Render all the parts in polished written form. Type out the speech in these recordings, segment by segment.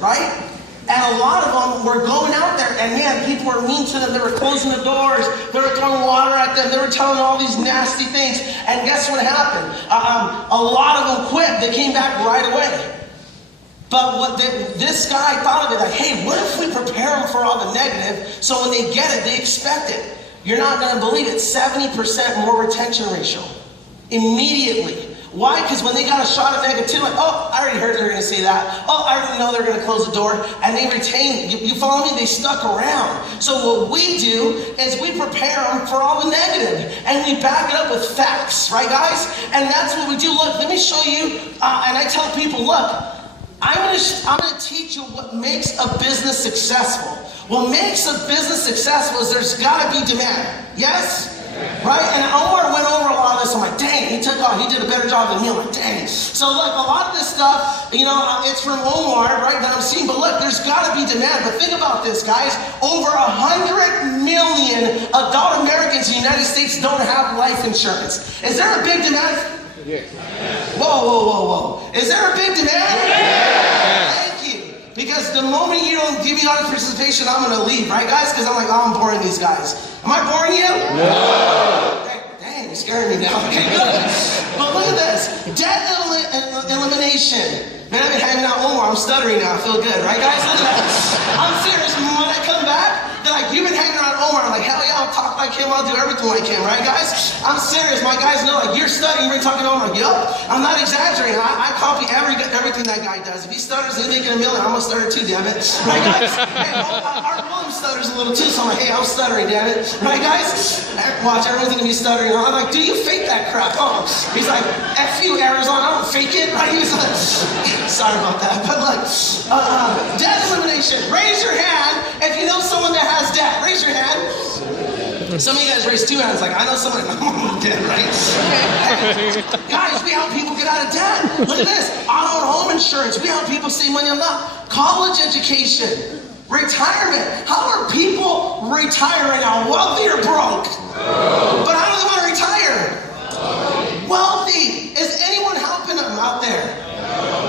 right? And a lot of them were going out there, and man, people were mean to them. They were closing the doors. They were throwing water at them. They were telling all these nasty things. And guess what happened? A lot of them quit. They came back right away. But this guy thought of it like, hey, what if we prepare them for all the negative, so when they get it, they expect it. You're not going to believe it. 70% more retention ratio. Immediately. Why? Because when they got a shot of negativity, like, oh, I already heard they were going to say that. Oh, I already know they're going to close the door. And they retain, you follow me? They stuck around. So what we do is we prepare them for all the negative. And we back it up with facts, right guys? And that's what we do. Look, let me show you, and I tell people, look, I'm going to teach you what makes a business successful. What makes a business successful is there's got to be demand. Yes? Right? And Omar went over a lot of this. I'm like, dang, he took off. He did a better job than me. I'm like, dang. So look, a lot of this stuff, you know, it's from Omar, right, that I'm seeing. But look, there's got to be demand. But think about this, guys. Over 100 million adult Americans in the United States don't have life insurance. Is there a big demand? Yeah. Whoa, whoa, whoa, whoa. Is there a big demand? Yeah. Thank you. Because the moment you don't give me audience participation, I'm going to leave, right, guys? Because I'm like, oh, I'm boring these guys. Am I boring you? No. Dang, you're scaring me now. Okay, good. But look at this. Debt elimination. Man, I've been hanging out Omar. I'm stuttering now. I feel good, right, guys? Look at that. I'm serious. When I come back, they're like, you've been hanging around Omar. I'm like, hell yeah, I'll talk like him. I'll do everything like him, right, guys? I'm serious. My guys know, like, you're stuttering. You've been talking to Omar. Like, yup. I'm not exaggerating. I copy everything that guy does. If he stutters, he's making $1 million. I'm going to stutter too, damn it. Right, guys? Hey, Art Williams stutters a little too, so I'm like, hey, I'm stuttering, damn it. Right, guys? Watch, everyone's going to be stuttering. I'm like, do you fake that crap? Oh. He's like, F you, Arrizon. I don't fake it. Right? He was like, sorry about that. But look, debt elimination. Raise your hand if you know someone that has debt. Raise your hand. Some of you guys raised 2 hands, like, I know someone in debt, right? Hey, guys, we help people get out of debt. Look at this. Auto and home insurance. We help people save money on that. College education. Retirement. How are people retiring now? Wealthy or broke? But how do they want to retire? Wealthy. Is anyone helping them out there?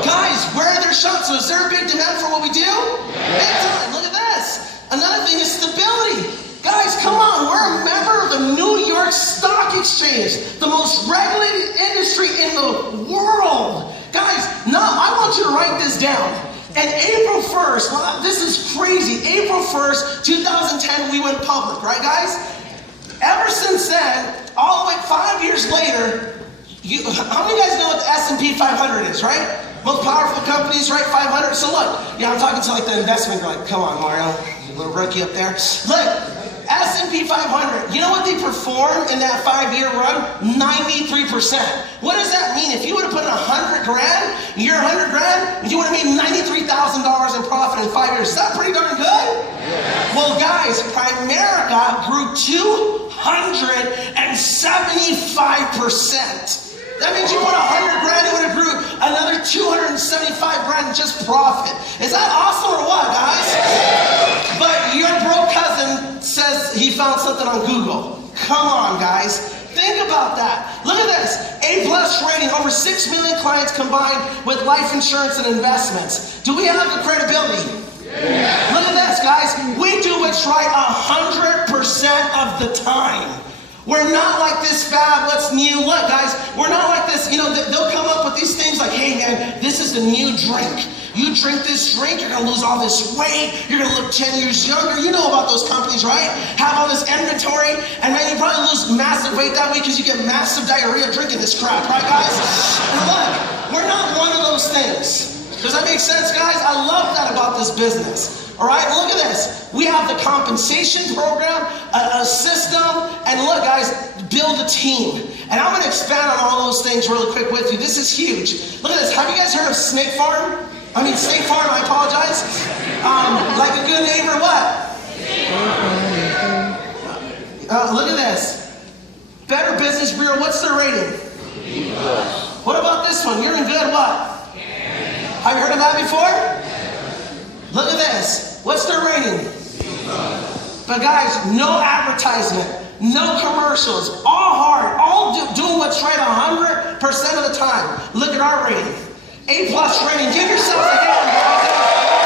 Guys, where are their shots? So is there a big demand for what we do? Big time. Look at this. Another thing is stability. Guys, come on. We're a member of the New York Stock Exchange, the most regulated industry in the world. Guys, no, I want you to write this down. And April 1st, well, this is crazy. April 1st, 2010, we went public, right, guys? Ever since then, all the way 5 years later, how many of you guys know what the S&P 500 is, right? Most powerful companies, right? 500. So look, yeah, I'm talking to like the investment guy. Like, come on, Mario, little rookie up there. Look, S&P 500. You know what they performed in that 5-year run? 93%. What does that mean? If you would have put in 100 grand, your 100 grand, you would have made $93,000 in profit in 5 years. Is that pretty darn good? Yeah. Well, guys, Primerica grew 275%. That means you put 100 grand, it would have grew another 275 grand in just profit. Is that awesome or what, guys? But your broke cousin says he found something on Google. Come on, guys. Think about that. Look at this. A+ rating, over 6 million clients combined with life insurance and investments. Do we have the credibility? Yeah. Look at this, guys. We do what's right 100% of the time. We're not like this fad, what's new. Look, guys, we're not like this. You know, they'll come up with these things like, hey, man, this is the new drink. You drink this drink, you're going to lose all this weight. You're going to look 10 years younger. You know about those companies, right? Have all this inventory. And, man, you probably lose massive weight that way because you get massive diarrhea drinking this crap, right, guys? And look, we're not one of those things. Does that make sense, guys? I love that about this business. All right, look at this. We have the compensation program, a system, and look, guys, build a team. And I'm going to expand on all those things really quick with you. This is huge. Look at this. Have you guys heard of Snake Farm? I mean, Snake Farm, I apologize. Like a good neighbor, what? Look at this. Better Business Bureau, what's their rating? What about this one? You're in good what? Have you heard of that before? Look at this. What's their rating? But guys, no advertisement, no commercials, all hard, all doing what's right 100% of the time. Look at our rating. A+ rating. Give yourselves a hand, guys.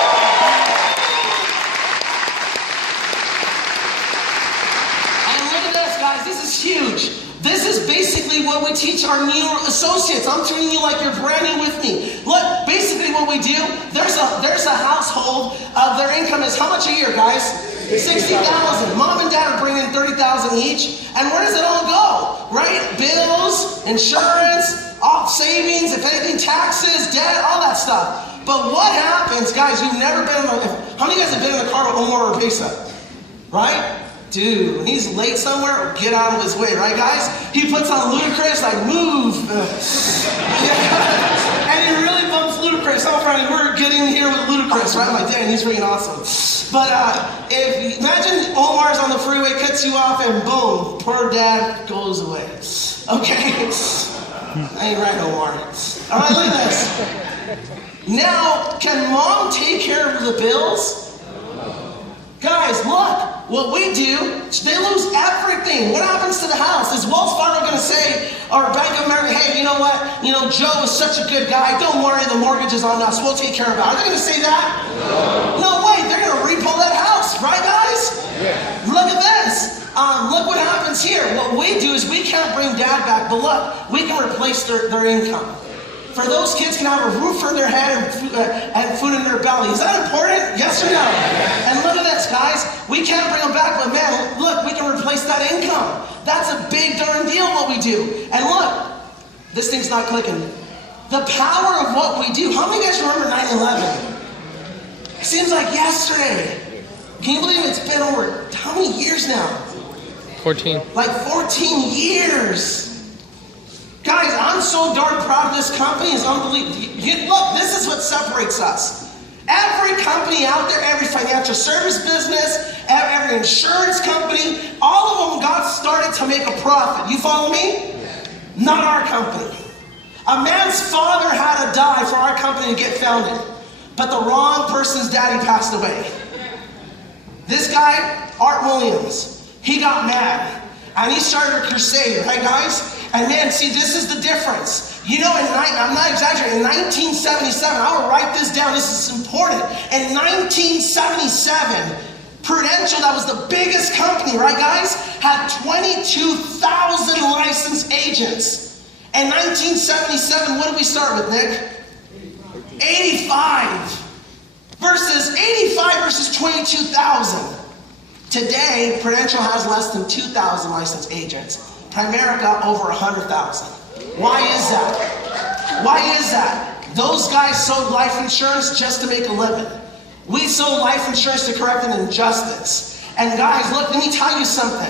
there's a household, their income is how much a year, guys? 60,000. Mom and dad are bringing in 30,000 each. And where does it all go? Right? Bills, insurance, all savings, if anything, taxes, debt, all that stuff. But what happens, guys, you've never been how many of you guys have been in the car with Omar Oropesa? Right? Dude, when he's late somewhere, get out of his way, right, guys? He puts on Ludacris, like, move. And he really bumps Ludacris. So funny, we're getting here with Ludacris, right? I'm like, dang, he's freaking awesome. But imagine Omar's on the freeway, cuts you off, and boom, poor dad goes away. Okay? I ain't right, Omar. All right, look at this. Now, can mom take care of the bills? Guys, look, what we do, they lose everything. What happens to the house? Is Wells Fargo going to say, or Bank of America, hey, you know what? You know, Joe is such a good guy. Don't worry, the mortgage is on us. We'll take care of it. Are they going to say that? No way. They're going to repo that house. Right, guys? Yeah. Look at this. Look what happens here. What we do is we can't bring dad back, but look, we can replace their income. For those kids can have a roof for their head and food in their belly. Is that important? Yes or no? And look at this, guys. We can't bring them back, but man, look, we can replace that income. That's a big darn deal what we do. And look, this thing's not clicking. The power of what we do. How many of you guys remember 9/11? It seems like yesterday. Can you believe it's been over how many years now? 14. Like 14 years. Guys, I'm so darn proud of this company. It's unbelievable. Look, this is what separates us. Every company out there, every financial service business, every insurance company, all of them got started to make a profit. You follow me? Not our company. A man's father had to die for our company to get founded. But the wrong person's daddy passed away. This guy, Art Williams, he got mad. And he started a crusade, right, guys? And man, see, this is the difference. You know, I'm not exaggerating, in 1977, I will write this down, this is important. In 1977, Prudential, that was the biggest company, right, guys, had 22,000 licensed agents. In 1977, what did we start with, Nick? 85 versus 22,000. Today, Prudential has less than 2,000 licensed agents. Primerica, over 100,000. Why is that? Why is that? Those guys sold life insurance just to make a living. We sold life insurance to correct an injustice. And guys, look, let me tell you something.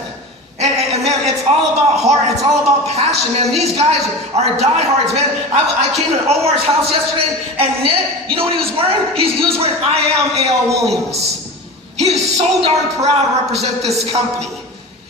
And man, it's all about heart. It's all about passion, man. These guys are diehards, man. I came to Omar's house yesterday, and Nick, you know what he was wearing? He was wearing I Am A.L. Williams. He is so darn proud to represent this company.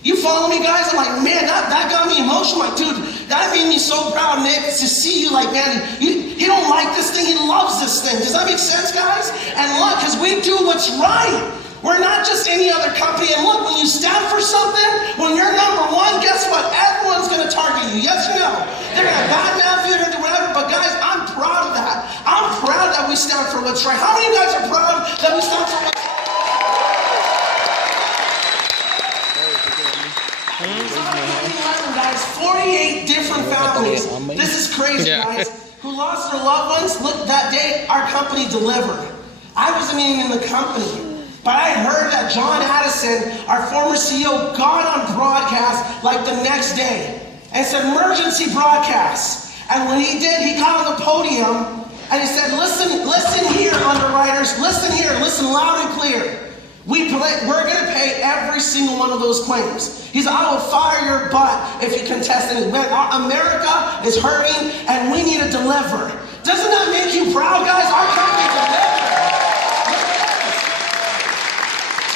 You follow me, guys? I'm like, man, that got me emotional. Like, dude, that made me so proud, Nick, to see you. Like, man, he don't like this thing. He loves this thing. Does that make sense, guys? And look, because we do what's right. We're not just any other company. And look, when you stand for something, when you're number one, guess what? Everyone's going to target you. Yes or no? They're going to badmouth you. They're going to do whatever. But guys, I'm proud of that. I'm proud that we stand for what's right. How many of you guys are proud that we stand for what's right? 48 different families. This is crazy, guys. Who lost their loved ones? Look, that day, our company delivered. I wasn't even in the company. But I heard that John Addison, our former CEO, got on broadcast like the next day and said, emergency broadcast. And when he did, he got on the podium and he said, listen here, underwriters, listen here, listen loud and clear. We're going to pay every single one of those claims. He said, I will fire your butt if you contest it. America is hurting and we need to deliver. Doesn't that make you proud, guys? Our company delivered.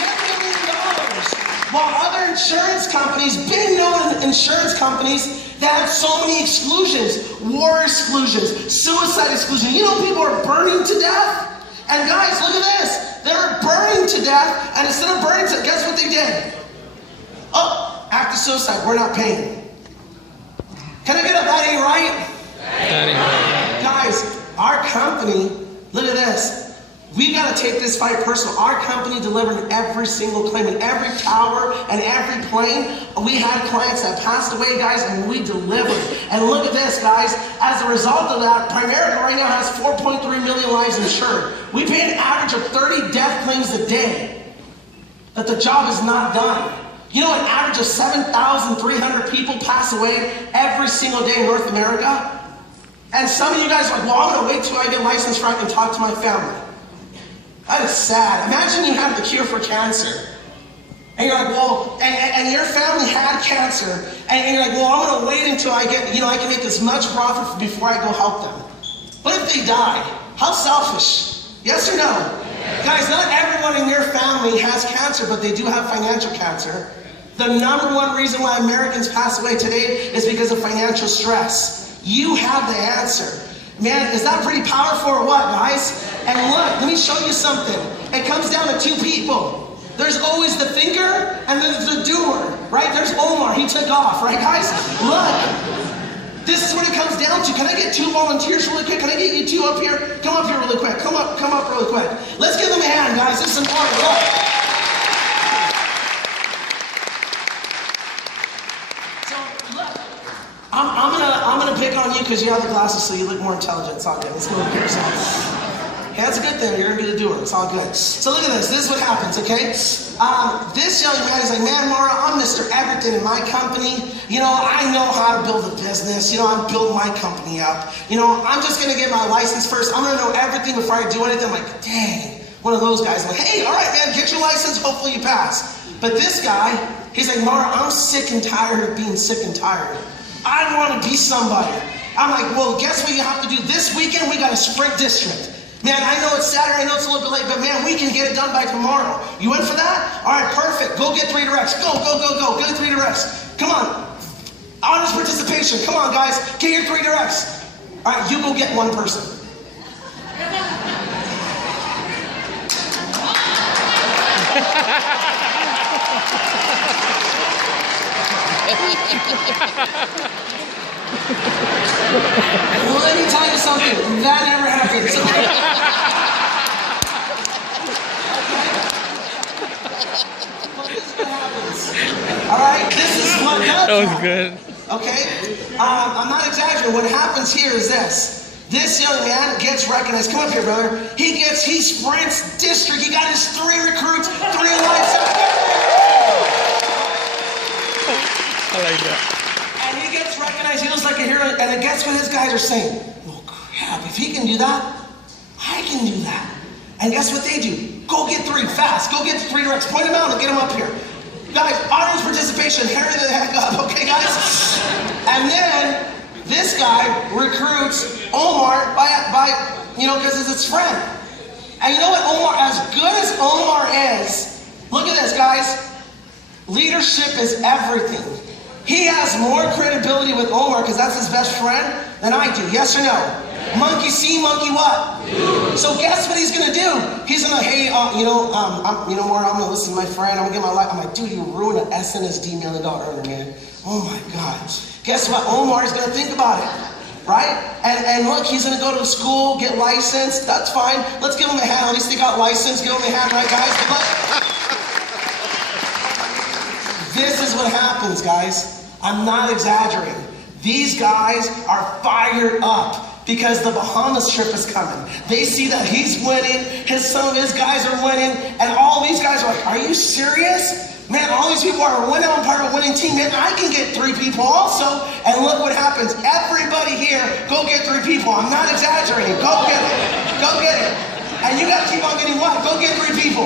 $10 million. While other insurance companies, big known insurance companies, that have so many exclusions, war exclusions, suicide exclusions. You know, people are burning to death. And guys, look at this. They're burning to death, and instead of burning to death, guess what they did? Oh, act of suicide, we're not paying. Can I get up? That ain't right? That ain't right. Guys, our company, look at this. We got to take this fight personal. Our company delivered every single claim, in every tower and every plane. We had clients that passed away, guys, and we delivered. And look at this, guys. As a result of that, Primerica right now has 4.3 million lives insured. We pay an average of 30 death claims a day. That the job is not done. You know, an average of 7,300 people pass away every single day in North America? And some of you guys are like, well, I'm going to wait till I get licensed so I can talk to my family. That is sad. Imagine you have the cure for cancer. And you're like, well, and your family had cancer. And you're like, well, I'm going to wait until I get, I can make as much profit before I go help them. What if they die? How selfish? Yes or no? Guys, not everyone in your family has cancer, but they do have financial cancer. The #1 reason why Americans pass away today is because of financial stress. You have the answer. Man, is that pretty powerful or what, guys? And look, let me show you something. It comes down to two people. There's always the thinker and there's the doer, right? There's Omar, he took off, right, guys? Look, this is what it comes down to. Can I get 2 volunteers really quick? Can I get you 2 up here? Come up here really quick. Come up really quick. Let's give them a hand, guys. This is important. Look. So, look, I'm gonna pick on you because you have the glasses, so you look more intelligent. It's all good. Let's go over here. Yeah, that's a good thing. You're going to be the doer. It's all good. So look at this. This is what happens, okay? This young man is like, man, Mara, I'm Mr. Everything in my company. I know how to build a business. I'm building my company up. I'm just going to get my license first. I'm going to know everything before I do anything. I'm like, dang, one of those guys. I'm like, hey, all right, man, get your license. Hopefully you pass. But this guy, he's like, Mara, I'm sick and tired of being sick and tired. I want to be somebody. I'm like, well, guess what you have to do? This weekend, we got a sprint district. Man, I know it's Saturday, I know it's a little bit late, but man, we can get it done by tomorrow. You in for that? All right, perfect. Go get 3 directs. Go. Get 3 directs. Come on. Honest participation. Come on, guys. Get your 3 directs. All right, you go get 1 person. Well, let me tell you something. That never happens. Well, this is what happens. All right? This is what does happen. That was good. Okay? I'm not exaggerating. What happens here is this. This young man gets recognized. Come up here, brother. He sprints district. He got his 3 recruits, 3 lights out. I like that. And he gets recognized, he looks like a hero, and guess what his guys are saying? Oh crap, if he can do that, I can do that. And guess what they do? Go get 3 fast, go get 3 directs, point them out and get them up here. Guys, audience participation, hurry the heck up, okay guys? And then, this guy recruits Omar because it's his friend. And you know what, Omar, as good as Omar is, look at this guys, leadership is everything. He has more credibility with Omar because that's his best friend than I do. Yes or no? Yeah. Monkey see, monkey what? Do. So guess what he's gonna do? He's gonna, hey, Omar, I'm gonna listen to my friend. I'm gonna get my life. I'm like, dude, you ruined an SNSD $1 million earner, man. Oh my God. Guess what? Omar is gonna think about it, right? And look, he's gonna go to school, get licensed. That's fine. Let's give him a hand. At least he got licensed. Give him a hand, right, guys? Good luck. This is what happens, guys. I'm not exaggerating. These guys are fired up because the Bahamas trip is coming. They see that he's winning, some of his guys are winning, and all these guys are like, are you serious? Man, all these people are winning, I'm part of a winning team. Man, I can get 3 people also. And look what happens. Everybody here, go get 3 people. I'm not exaggerating. Go get it. Go get it. And you got to keep on getting what? Go get 3 people.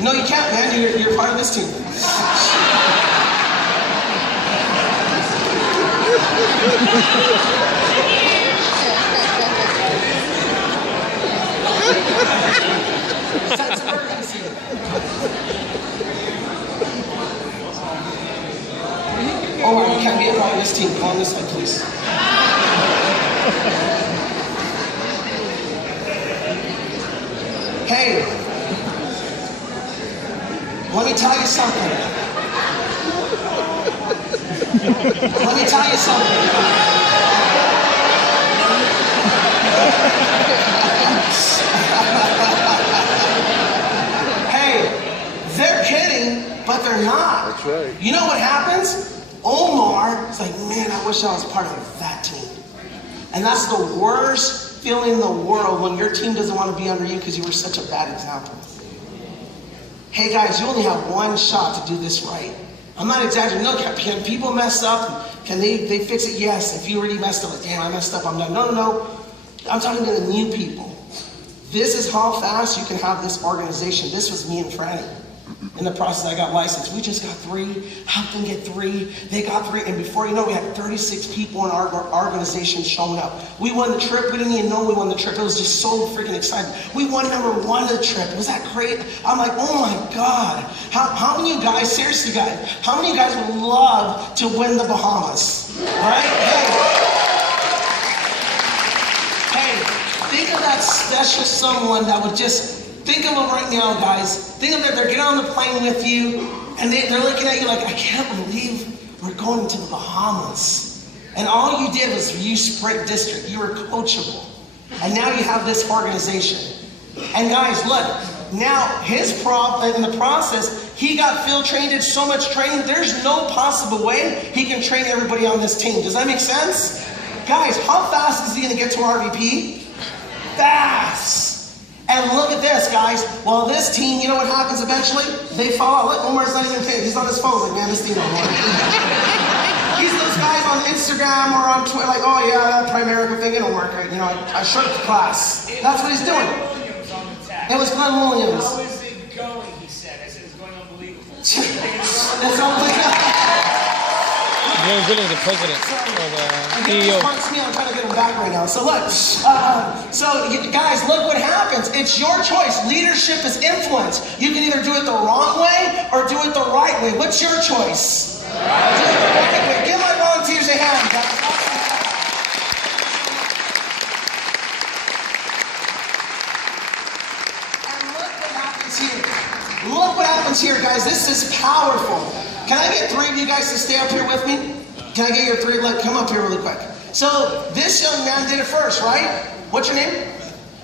No, you can't, man. You're part of this team. Sense of urgency. Oh, you can't be a part of this team. Come on this side, please. Hey, let me tell you something. Let me tell you something. Hey, they're kidding, but they're not. That's right. You know what happens? Omar is like, man, I wish I was part of that team. And that's the worst feeling in the world when your team doesn't want to be under you because you were such a bad example. Hey guys, you only have one shot to do this right. I'm not exaggerating. No, can people mess up? Can they fix it? Yes. If you already messed up, like, damn, I messed up, I'm done. No, no, no. I'm talking to the new people. This is how fast you can have this organization. This was me and Franny. In the process, I got licensed. We just got 3, helped them get 3, they got 3, and before you know, we had 36 people in our organization showing up. We won the trip, we didn't even know we won the trip. It was just so freaking exciting. We won #1 of the trip. Was that great? I'm like, oh my God. How many of you guys, seriously guys, how many of you guys would love to win the Bahamas? Right? Hey, think of that special someone that would just, think of them right now, guys. Think of that, they're getting on the plane with you, and they're looking at you like, I can't believe we're going to the Bahamas. And all you did was you sprint district. You were coachable. And now you have this organization. And guys, look, now his problem in the process, he got field trained, did so much training, there's no possible way he can train everybody on this team. Does that make sense? Guys, how fast is he gonna get to RVP? Fast. And look at this, guys. Well, this team, you know what happens eventually? They fall out. Look, Omar's not even paying. He's on his phone. Like, man, this team don't work. He's those guys on Instagram or on Twitter, like, oh yeah, that Primerica thing, it'll work. You know, I shirked the class. That's what he's doing. It was Glenn Williams. How is it going, he said. I said, it's going unbelievable. That's unbelievable. Glenn Williams, the president of He punks me. I'm trying to get him back right now. So look, guys, look what happens. It's your choice. Leadership is influence. You can either do it the wrong way or do it the right way. What's your choice? Do it the right way. Give my volunteers a hand, guys. And look what happens here. Look what happens here, guys. This is powerful. Can I get 3 of you guys to stay up here with me? Can I get your 3? Like, come up here really quick. So this young man did it first, right? What's your name?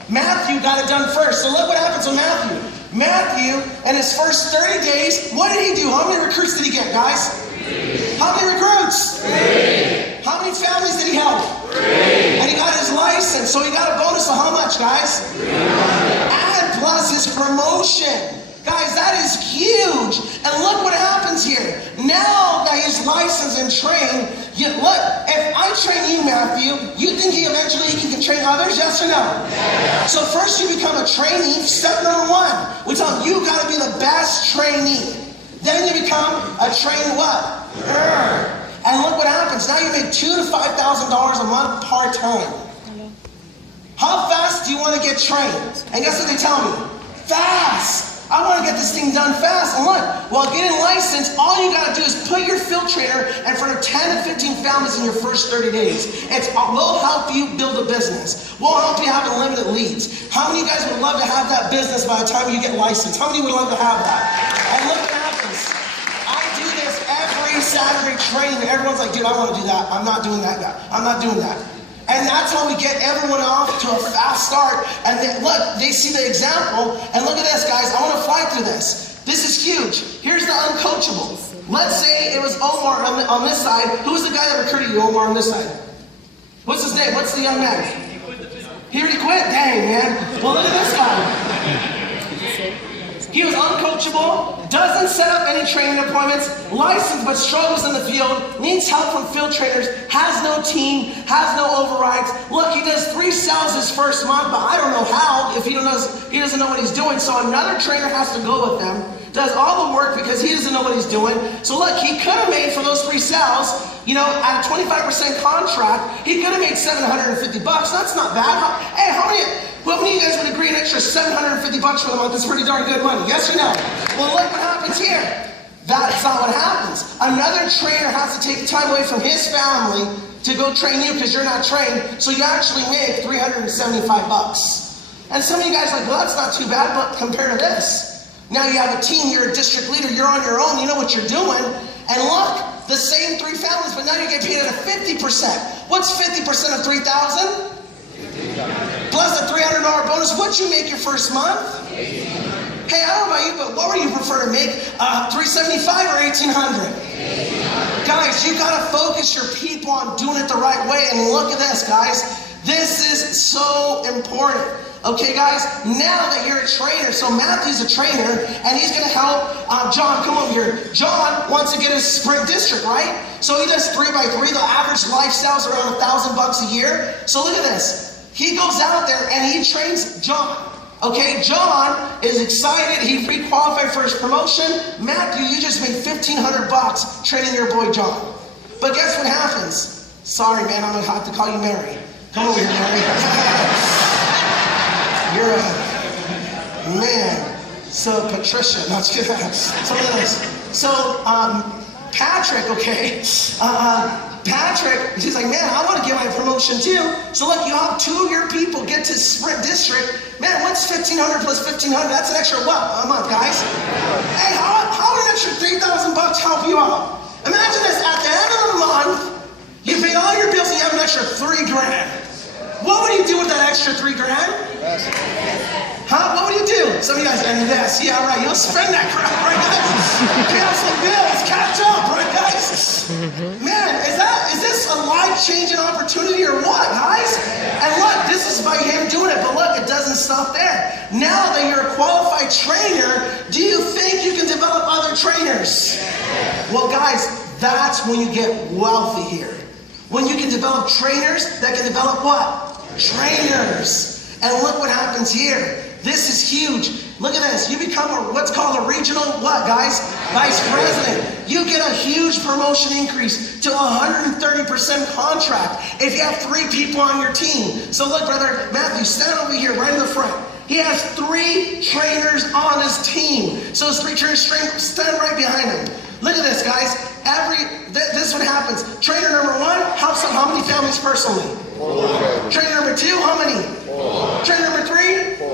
Matthew got it done first. So look what happens with Matthew. Matthew, in his first 30 days, what did he do? How many recruits did he get, guys? 3. How many recruits? 3. How many families did he help? 3. And he got his license, so he got a bonus of how much, guys? 300. And plus his promotion. Guys, that is huge. And look what happens here. Now that he's licensed and trained, look, if I train you, Matthew, you think eventually he can train others? Yes or no? Yeah. So first you become a trainee. Step number 1. We tell him you got to be the best trainee. Then you become a trained what? And look what happens. Now you make $2,000 to $5,000 a month part-time. How fast do you want to get trained? And guess what they tell me? Fast. I want to get this thing done fast. And look, while getting licensed, all you got to do is put your field trainer in front of 10 to 15 families in your first 30 days. We'll help you build a business. We'll help you have unlimited leads. How many of you guys would love to have that business by the time you get licensed? How many would love to have that? And look what happens. I do this every Saturday training. Everyone's like, dude, I want to do that. I'm not doing that, guy. I'm not doing that. And that's how we get everyone off to a fast start. And they see the example. And look at this, guys. I want to fly through this. This is huge. Here's the uncoachable. Let's say it was Omar on this side. Who's the guy that recruited you, Omar, on this side? What's his name? What's the young man? He already quit? Dang, man. Well, look at this guy. He was uncoachable, doesn't set up any training appointments, licensed but struggles in the field, needs help from field trainers, has no team, has no overrides. Look, he does 3 sales his first month, but I don't know how if he doesn't know what he's doing. So another trainer has to go with them, does all the work because he doesn't know what he's doing. So look, he could have made for those 3 sales, you know, at a 25% contract, he could have made $750. That's not bad. Hey, how many of you guys would agree an extra $750 for the month is pretty darn good money? Yes or no? Well, look what happens here. That's not what happens. Another trainer has to take time away from his family to go train you because you're not trained, so you actually make $375. And some of you guys are like, well, that's not too bad, but compared to this. Now you have a team, you're a district leader, you're on your own, you know what you're doing, and look, the same 3 families, but now you get paid at a 50%. What's 50% of 3,000? plus a $300 bonus. What'd you make your first month? Hey, I don't know about you, but what would you prefer to make? $375 or $1,800? Guys, you gotta focus your people on doing it the right way. And look at this, guys. This is so important. Okay, guys, now that you're a trainer, so Matthew's a trainer, and he's gonna help John, come over here. John wants to get his sprint district, right? So he does 3x3, the average lifestyle's around $1,000 a year. So look at this. He goes out there and he trains John. Okay, John is excited, he re-qualified for his promotion. Matthew, you just made $1,500 training your boy John. But guess what happens? Sorry, man, I'm gonna have to call you Mary. Come over here, Mary. You're a man. So Patricia, no, it's good. So look at this. So Patrick, okay, Patrick, he's like, man, I want to get my promotion too. So look, you have 2 of your people get to sprint district. Man, what's 1,500 plus 1,500? That's an extra what a month, guys? Hey, how would an extra $3,000 help you out? Imagine this, at the end of the month, you pay all your bills and you have an extra $3 grand. What would you do with that extra $3 grand? Huh? What would you do? Some of you guys are invest. Yeah, right. You'll spend that crap, right, guys? Pay off some bills. Catch up, right, guys? Man, is this a life-changing opportunity or what, guys? And look, this is by him doing it, but look, it doesn't stop there. Now that you're a qualified trainer, do you think you can develop other trainers? Well, guys, that's when you get wealthy here. When you can develop trainers that can develop what? Trainers. And look what happens here. This is huge. Look at this. You become what's called a regional what, guys? Vice president. You get a huge promotion increase to 130% contract if you have 3 people on your team. So look, brother Matthew, stand over here right in the front. He has 3 trainers on his team. So his 3 trainers stand right behind him. Look at this, guys. This is what happens. Trainer number 1 helps out how many families personally? 4. Trainer number 2, how many? 4. Trainer number 3? 4.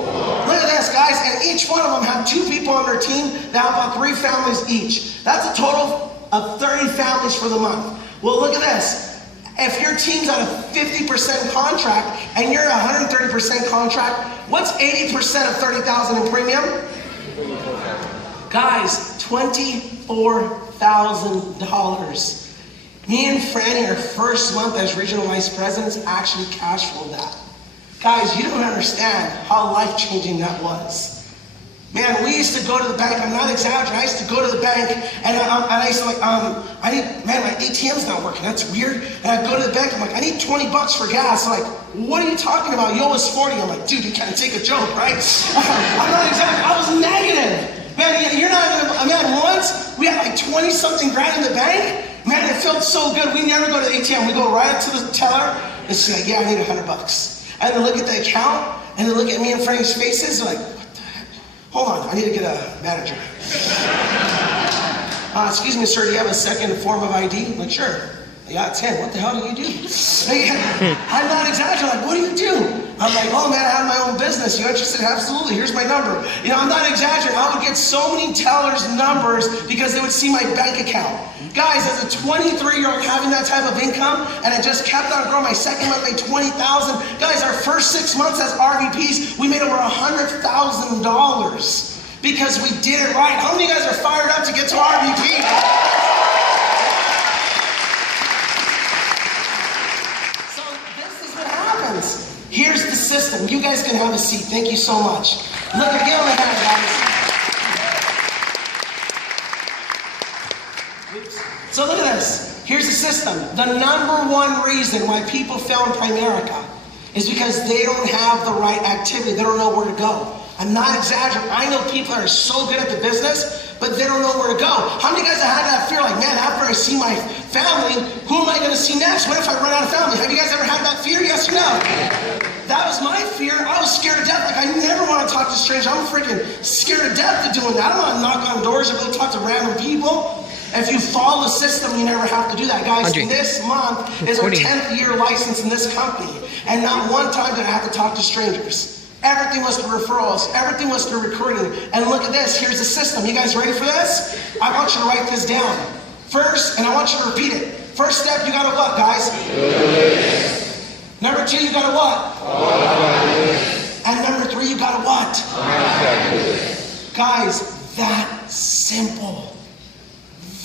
Look at this, guys. And each one of them have 2 people on their team that have about 3 families each. That's a total of 30 families for the month. Well, look at this. If your team's on a 50% contract and you're 130% contract, what's 80% of $30,000 in premium? Guys, $24,000. Me and Franny, our first month as regional vice presidents, actually cash flowed that. Guys, you don't understand how life-changing that was. Man, we used to go to the bank, I'm not exaggerating, I used to go to the bank and I used to like, man, my ATM's not working, that's weird. And I'd go to the bank, I'm like, I need $20 for gas. I'm like, what are you talking about? You owe us 40. I'm like, dude, you can't take a joke, right? I'm not exaggerating, I was negative. Man, you're not gonna, man, once we had like 20-something grand in the bank, man, it felt so good. We never go to the ATM, we go right up to the teller and say, like, yeah, I need $100. And then look at the account, and then look at me and Frank's faces, like, hold on, I need to get a manager. Excuse me, sir, do you have a second form of ID? I'm like, sure. Yeah, 10. What the hell do you do? I'm not exaggerating. Like, what do you do? I'm like, oh man, I have my own business. You interested? Absolutely. Here's my number. You know, I'm not exaggerating. I would get so many tellers' numbers because they would see my bank account. Guys, as a 23-year-old having that type of income, and I just kept on growing. My second month made $20,000. Guys, our first 6 months as RVPs, we made over $100,000 because we did it right. How many of you guys are fired up to get to RVP? So this is what happens. Here's the system. You guys can have a seat. Thank you so much. Look, again on the hand, guys. So look at this. Here's the system. The number 1 reason why people fail in Primerica is because they don't have the right activity. They don't know where to go. I'm not exaggerating. I know people that are so good at the business, but they don't know where to go. How many of you guys have had that fear? Like, man, after I see my family, who am I going to see next? What if I run out of family? Have you guys ever had that fear? Yes or no? That was my fear. I was scared to death. Like, I never want to talk to strangers. I'm freaking scared to death of doing that. I don't want to knock on doors or go talk to random people. If you follow the system, you never have to do that. Guys, this month is our 10th year license in this company. And not one time did I have to talk to strangers. Everything was through referrals. Everything was through recruiting. And look at this. Here's the system. You guys ready for this? I want you to write this down. First, and I want you to repeat it. First step, you got to what, guys? Number 2, you gotta what? And number 3, you gotta what? Guys, that simple.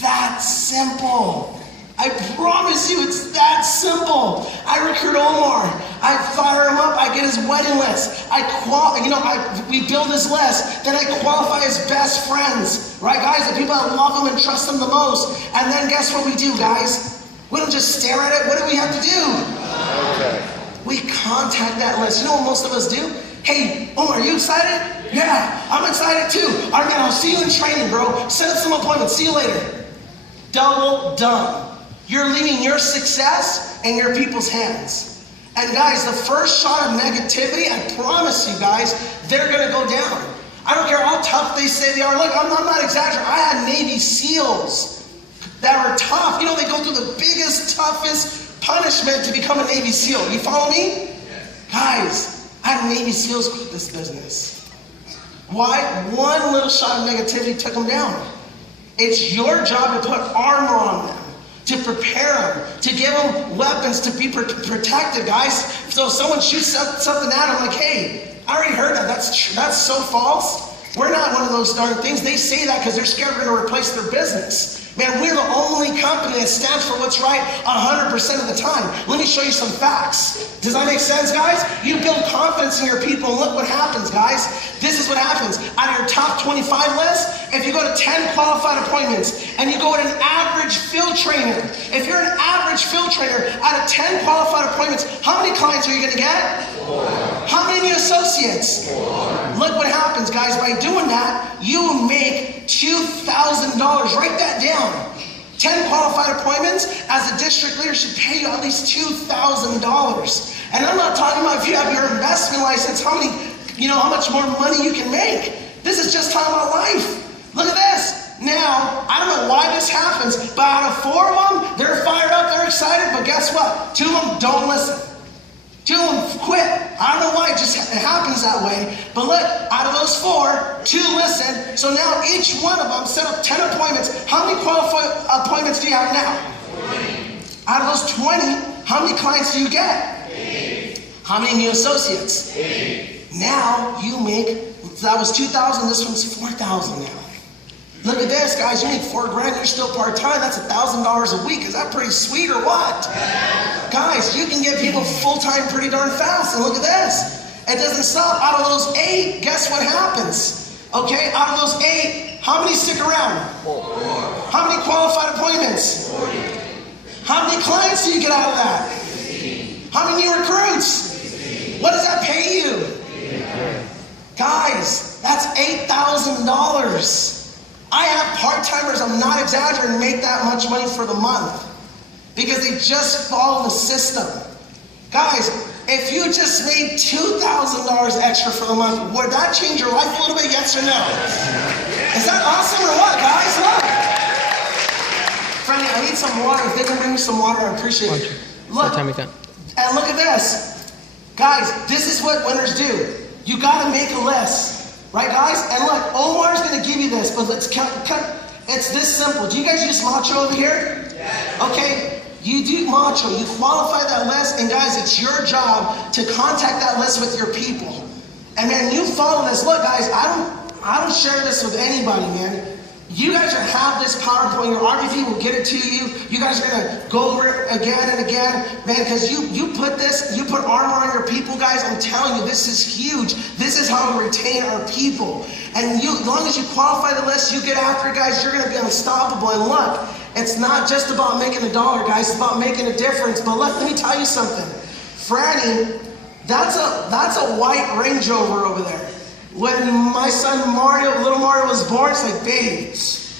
That simple. I promise you, it's that simple. I recruit Omar. I fire him up. I get his wedding list. We build his list. Then I qualify his best friends, right, guys? The people that love him and trust him the most. And then guess what we do, guys? We don't just stare at it. What do we have to do? We contact that list. You know what most of us do? Hey, Omar, are you excited? Yeah, I'm excited too. All right, man, I'll see you in training, bro. Set up some appointments. See you later. Double done. You're leaving your success in your people's hands. And guys, the first shot of negativity, I promise you guys, they're gonna go down. I don't care how tough they say they are. Look, I'm not exaggerating. I had Navy SEALs that were tough. You know, they go through the biggest, toughest punishment to become a Navy SEAL. You follow me? Guys, I had Navy SEALs quit this business. Why? One little shot of negativity took them down. It's your job to put armor on them, to prepare them, to give them weapons to be protected, guys. So if someone shoots something at them, like, hey, I already heard that. That's so false. We're not one of those darn things. They say that because they're scared we're going to replace their business. Man, we're the only company that stands for what's right 100% of the time. Let me show you some facts. Does that make sense, guys? You build confidence in your people, and look what happens, guys. This is what happens. Out of your top 25 list, if you go to 10 qualified appointments, and you go with an average field trainer, if you're an average field trainer, out of 10 qualified appointments, how many clients are you going to get? 4. How many new associates? 4. Look what happens, guys. By doing that, you will make $2,000. Write that down. 10 qualified appointments as a district leader should pay you at least $2,000. And I'm not talking about if you have your investment license, how much more money you can make. This is just talking about life. Look at this. Now, I don't know why this happens, but out of 4 of them, they're fired up, they're excited, but guess what? 2 of them don't listen. 2 of them quit. I don't know why, it happens that way. But look, out of those 4, 2 listen. So now each one of them set up 10 appointments. How many qualified appointments do you have now? 20. Out of those 20, how many clients do you get? 8. How many new associates? 8. Now you make, that was 2,000, this one's 4,000 now. Look at this, guys, you make $4 grand, you're still part-time, that's $1,000 a week. Is that pretty sweet or what? Guys, you can get people full-time pretty darn fast, and look at this. It doesn't stop. Out of those 8, guess what happens? Okay, out of those 8, how many stick around? 4. How many qualified appointments? 40. How many clients do you get out of that? 15. How many new recruits? 15. What does that pay you? 8. Guys, that's $8,000. I have part-timers, I'm not exaggerating, make that much money for the month because they just follow the system. Guys, if you just made $2,000 extra for the month, would that change your life a little bit, yes or no? Is that awesome or what, guys? Look. Friendly, I need some water. If they can bring me some water, I appreciate it. Look, and look at this. Guys, this is what winners do. You gotta make a list. Right, guys? And look, Omar's going to give you this, but let's cut. It's this simple. Do you guys use Macho over here? Yeah. Okay, you do Macho. You qualify that list, and guys, it's your job to contact that list with your people. And man, you follow this. Look, guys, I don't share this with anybody, man. You guys are have this PowerPoint. Your RVP will get it to you. You guys are gonna go over it again and again, man. Because you put armor on your people, guys. I'm telling you, this is huge. This is how we retain our people. And as long as you qualify the list, you get after it, guys. You're gonna be unstoppable. And look, it's not just about making $1, guys. It's about making a difference. But look, let me tell you something, Franny. That's a white Range Rover over there. When my son little Mario was born, it's like, babe,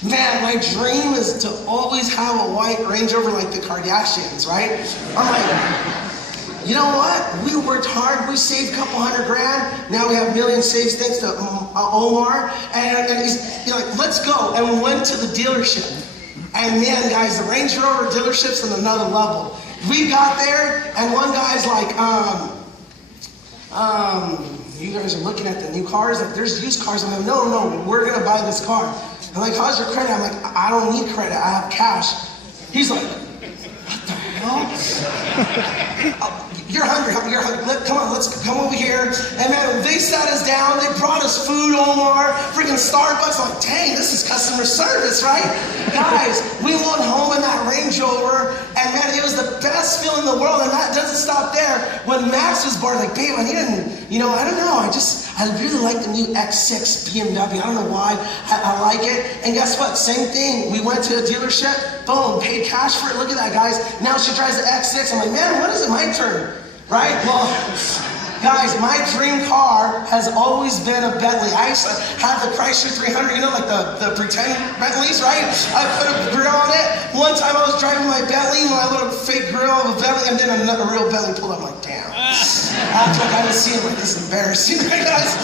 man, my dream is to always have a white Range Rover like the Kardashians, right? I'm like, you know what? We worked hard, we saved a couple $100 grand, now we have millions saved thanks to Omar, and he's like, let's go. And we went to the dealership. And man, guys, the Range Rover dealership's on another level. We got there, and one guy's like, you guys are looking at the new cars, like there's used cars. I'm like, no, we're gonna buy this car. I'm like, how's your credit? I'm like, I don't need credit, I have cash. He's like, what the hell? You're hungry. Come on, let's come over here. And man, they sat us down. They brought us food, Omar. Freaking Starbucks. I'm like, dang, this is customer service, right? Guys, we went home in that Range Rover, and man, it was the best feeling in the world. And that doesn't stop there. When Max was born, like, babe, I didn't, I don't know. I really like the new X6 BMW. I don't know why. I like it. And guess what? Same thing. We went to a dealership. Boom, paid cash for it. Look at that, guys. Now she drives the X6. I'm like, man, when is it my turn? Right? Well, guys, my dream car has always been a Bentley. I used to have the Chrysler 300, like the pretend Bentleys, right? I put a grill on it. One time I was driving my Bentley, my little fake grill of a Bentley, and then another real Bentley pulled up. I'm like, damn. After I got to see it, like, this is embarrassing, right, guys?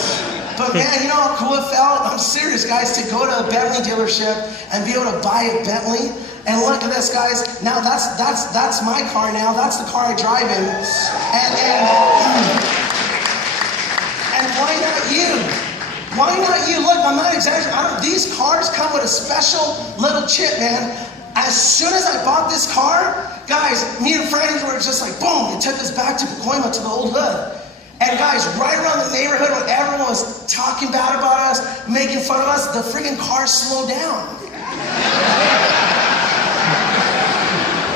But man, you know how cool it felt? I'm serious, guys, to go to a Bentley dealership and be able to buy a Bentley. And look at this, guys. Now that's my car now. That's the car I drive in. And why not you? Why not you? Look, I'm not exaggerating. These cars come with a special little chip, man. As soon as I bought this car, guys, me and friends were just like, boom, it took us back to Pacoima, to the old hood. And guys, right around the neighborhood when everyone was talking bad about us, making fun of us, the friggin' cars slowed down.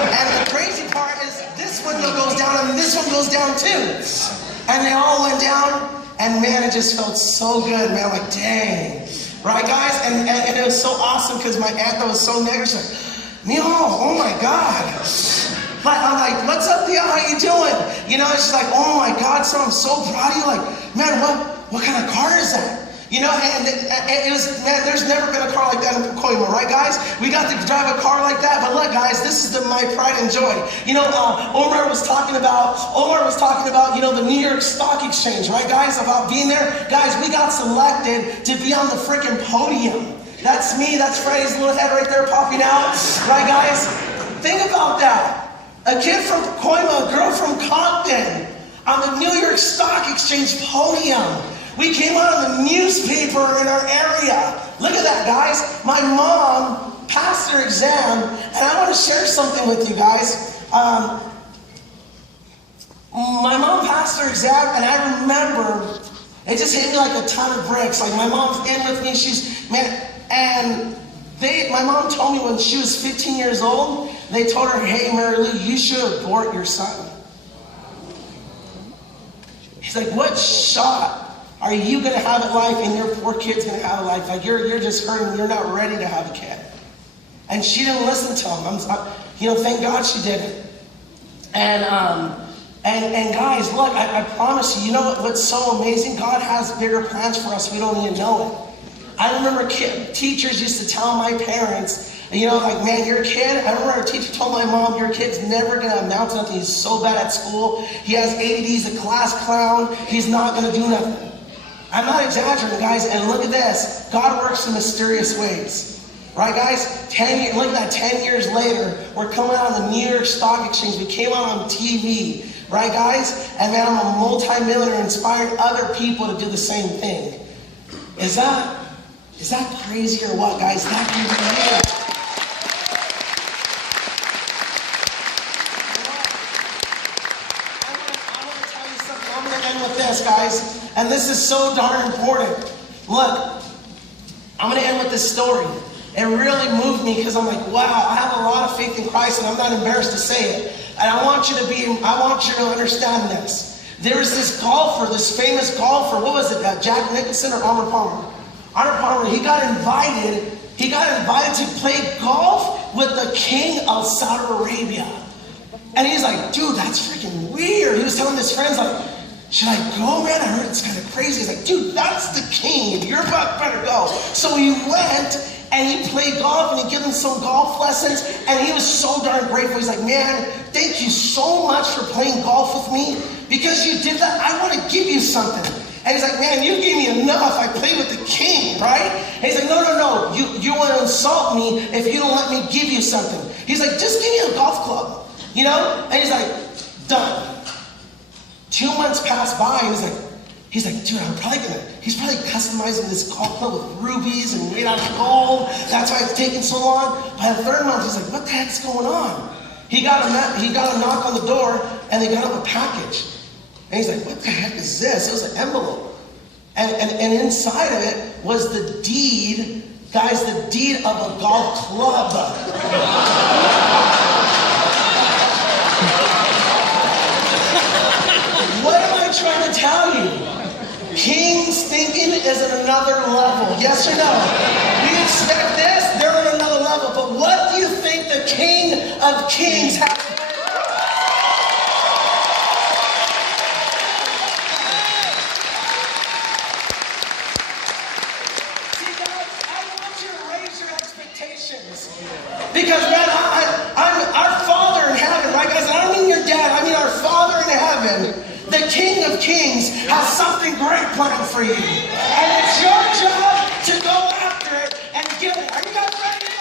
And the crazy part is this window goes down and this one goes down too. And they all went down, and man, it just felt so good, man. I'm like, dang. Right, guys? And it was so awesome because my aunt that was so negative, she's like, Neil, oh my God. But I'm like, what's up, Neil? How you doing? She's like, oh my God, son, I'm so proud of you. Like, man, what kind of car is that? And it was, man, there's never been a car like that in Pacoima, right, guys? We got to drive a car like that, but look, guys, this is my pride and joy. Omar was talking about, the New York Stock Exchange, right, guys, about being there. Guys, we got selected to be on the freaking podium. That's me, that's Freddie's little head right there popping out, right, guys? Think about that. A kid from Pacoima, a girl from Compton, on the New York Stock Exchange podium. We came out in the newspaper in our area. Look at that, guys. My mom passed her exam, and I want to share something with you guys. My mom passed her exam, and I remember it just hit me like a ton of bricks. Like, my mom's in with me. My mom told me when she was 15 years old, they told her, hey, Mary Lou, you should abort your son. He's like, what shot are you going to have at life and your poor kid's going to have a life? Like, you're just hurting. You're not ready to have a kid. And she didn't listen to him. Thank God she didn't. And guys, look, I promise you, what's so amazing? God has bigger plans for us. We don't even know it. I remember teachers used to tell my parents, man, your kid, I remember our teacher told my mom, your kid's never going to amount to nothing. He's so bad at school. He has ADD. He's a class clown. He's not going to do nothing. I'm not exaggerating, guys, and look at this. God works in mysterious ways. Right, guys? Look at that, 10 years later, we're coming out on the New York Stock Exchange. We came out on TV. Right, guys? And man, I'm a multi-millionaire, inspiring other people to do the same thing. Is that crazy or what, guys? That can be real. Guys, and this is so darn important. Look, I'm going to end with this story. It really moved me because I'm like, wow, I have a lot of faith in Christ, and I'm not embarrassed to say it. And I want you to understand this. There's this golfer, this famous golfer. What was it? Jack Nicholson or Omar Palmer? Omar Palmer. He got invited to play golf with the king of Saudi Arabia. And he's like, dude, that's freaking weird. He was telling his friends, like, should I go, man? I heard it's kind of crazy. He's like, dude, that's the king. You're about better go. So he went and he played golf and he gave him some golf lessons. And he was so darn grateful. He's like, man, thank you so much for playing golf with me. Because you did that, I want to give you something. And he's like, man, you gave me enough. I played with the king, right? And he's like, no. You want to insult me if you don't let me give you something. He's like, just give me a golf club, And he's like, done. 2 months passed by, and he's like, dude, he's probably customizing this golf club with rubies and made out of gold. That's why it's taking so long. By the 3rd month, he's like, what the heck's going on? He got a knock on the door, and they got him a package. And he's like, what the heck is this? It was an envelope. And inside of it was the deed, guys, the deed of a golf club. What am I trying to tell you? Kings thinking is at another level. Yes or no? We expect this, they're at another level. But what do you think the King of Kings has? See, guys, I want you to raise your expectations. Because, man, I'm our Father in heaven, right, guys? And I don't mean your dad, I mean our Father in heaven. The King of Kings has something great planned for you. And it's your job to go after it and get it. Are you guys ready to go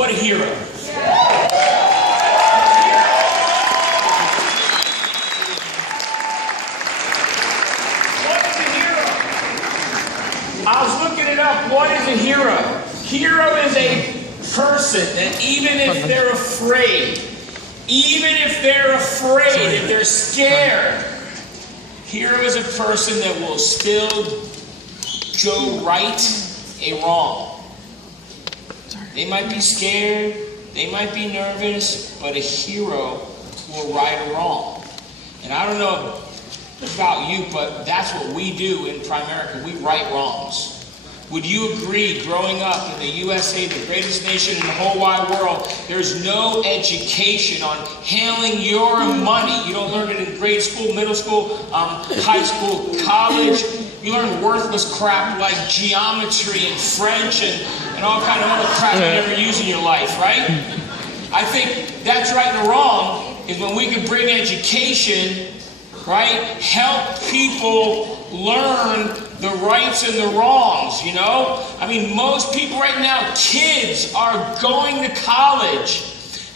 What a hero. What is a hero? I was looking it up. What is a hero? Hero is a person that even if they're afraid, if they're scared, hero is a person that will still go right a wrong. They might be scared, they might be nervous, but a hero will right a wrong. And I don't know about you, but that's what we do in Primerica. We right wrongs. Would you agree, growing up in the USA, the greatest nation in the whole wide world, there's no education on handling your money. You don't learn it in grade school, middle school, high school, college. You learn worthless crap like geometry and French and all kind of other crap you never use in your life, right? I think that's right and wrong is when we can bring education, right? Help people learn the rights and the wrongs, you know? I mean, most people right now, kids are going to college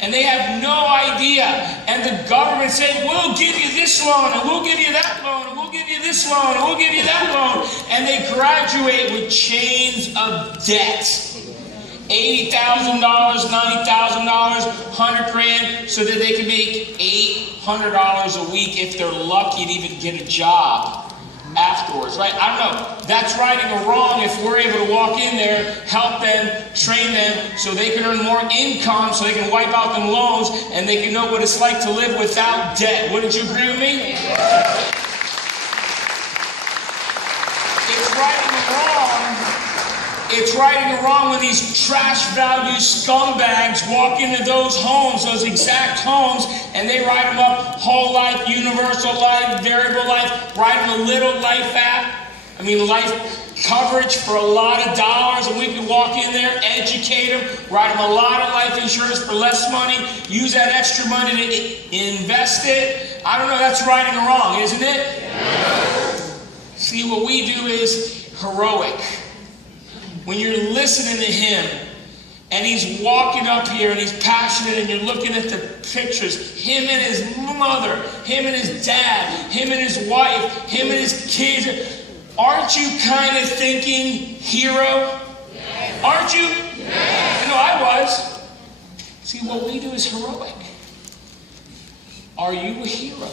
and they have no idea. And the government saying, we'll give you this loan, and we'll give you that loan, and we'll give you this loan, and we'll give you that loan. And they graduate with chains of debt. $80,000, $90,000, $100 grand, so that they can make $800 a week if they're lucky to even get a job afterwards, right? I don't know. That's righting a wrong if we're able to walk in there, help them, train them, so they can earn more income, so they can wipe out them loans, and they can know what it's like to live without debt. Wouldn't you agree with me? It's righting a wrong. It's righting a wrong when these trash value scumbags walk into those homes, those exact homes, and they write them up whole life, universal life, variable life, write them a little life app. I mean, life coverage for a lot of dollars, and we can walk in there, educate them, write them a lot of life insurance for less money, use that extra money to invest it. I don't know, that's righting a wrong, isn't it? Yeah. See, what we do is heroic. When you're listening to him, and he's walking up here, and he's passionate, and you're looking at the pictures, him and his mother, him and his dad, him and his wife, him and his kids, aren't you kind of thinking hero? Yes. Aren't you? Yes. I know I was. See, what we do is heroic. Are you a hero?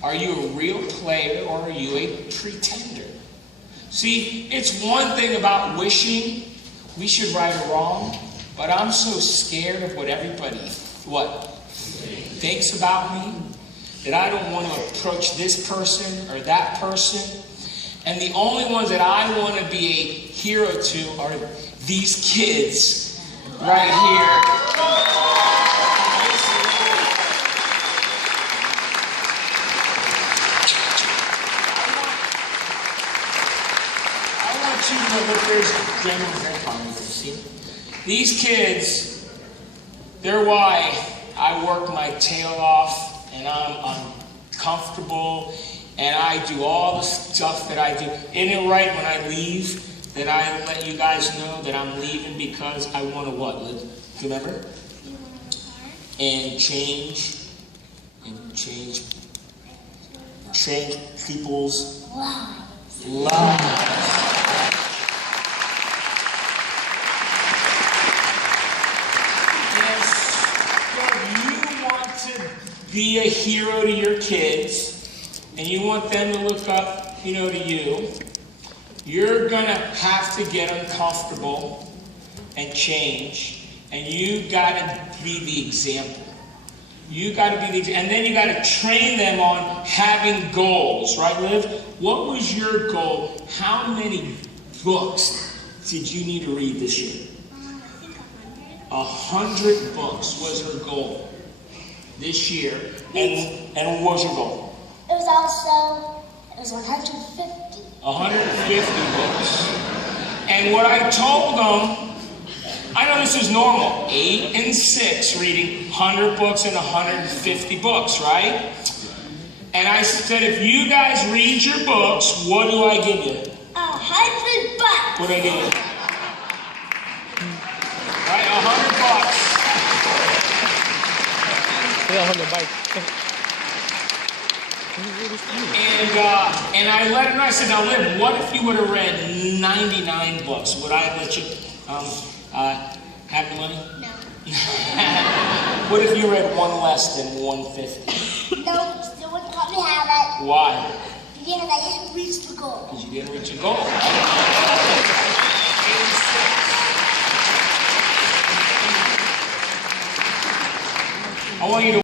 Are you a real player, or are you a pretender? See, it's one thing about wishing we should right a wrong, but I'm so scared of what everybody, thinks about me, that I don't want to approach this person or that person. And the only ones that I want to be a hero to are these kids right here. grandma and grandpa in here. See? These kids, they're why I work my tail off and I'm comfortable and I do all the stuff that I do. Isn't it right when I leave that I let you guys know that I'm leaving because I want to what, Liv? Do you remember? And change people's lives. Be a hero to your kids, and you want them to look up, to you, you're gonna have to get uncomfortable and change, and you gotta be the example. You gotta be the example, and then you gotta train them on having goals, right, Liv? What was your goal? How many books did you need to read this year? 100 books was her goal this year. And what was your goal? It was 150. 150 books. And what I told them, I know this is normal, 8 and 6 reading 100 books and 150 books, right? And I said, if you guys read your books, what do I give you? 100 bucks. What do I give you? Right, 100 bucks. And I let him know, I said, now Liv, what if you would have read 99 books? Would I have let you have the money? No. What if you read one less than 150? No, still wouldn't let me have it. Why? Because I didn't reach the goal. Because you didn't reach your goal. I want you to